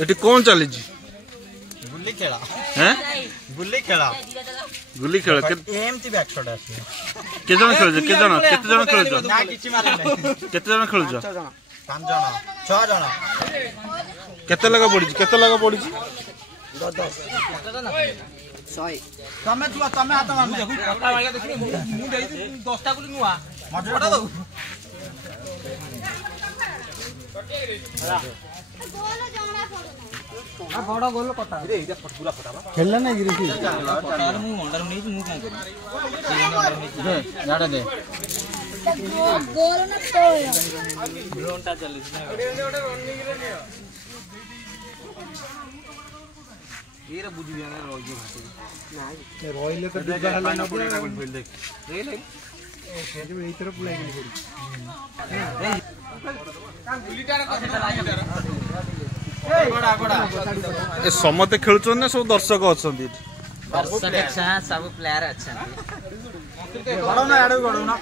eighty कौन चली गुल्ली खेला हैं गुल्ली खेला गुल्ली खेल एमती बैक शॉट आसी के जण खेल के जण खेल ना किछि मारे केते जण खेल 5 जण 6 जण केते लगा पड़ी 10 100 तमे जुआ तमे हाथ मार कटा वाला देखि मु देई 10 टा गुली नुआ मजटा दो बड़ा गोल कटा रे इटा पूरा फटावा खेलला नै गिरी थी कटार मु मंडर नै मु का करी जाडा दे गोल न तो घंटा चलिस ना ओडे रनिंग रे नियो एरा बुझी जाना रोई जो घाटी ना रोइले तो दुगा हला ना पड़ेगा कोई फील्ड देख रे जो एई तरफ बुलाई गेली पड़ी कान गुलीटा रे कथा बड़ा बड़ा ए समते खेलछन ना सब दर्शक अछंती दर्शक अच्छा सब प्लेयर अच्छा बड़ो ना याडू बड़ो ना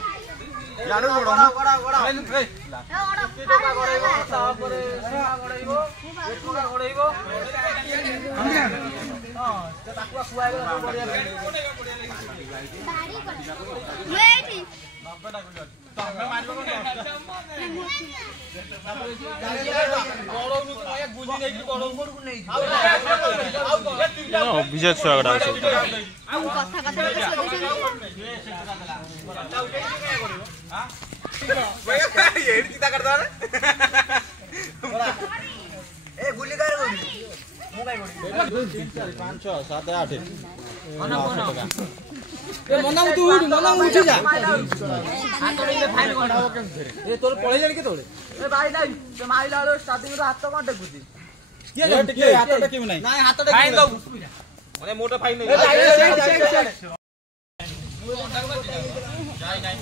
बड़ा ए टोका गड़ाइबो तापरे सीमा गड़ाइबो टोका गड़ाइबो हां ते ताकुआ खुआइबो बढ़िया वेट 90 टा गुल तमे मारबो कोन विजय स्वागड़ा गुली काय मु काय 3 4 5 6 7 8 ए मना तू उठी जा हाथ रे फाइल कोडाओ केम धरे ए तोर पळै जानी के तोले ए भाई नाही ते माइला वाला स्टार्टिंग रो हाथ कोन टेकुची के हाथ टेकिम नाही नाही हाथ टेकिम फाइल दऊ माने मोटा फाइल नाही जाय नाही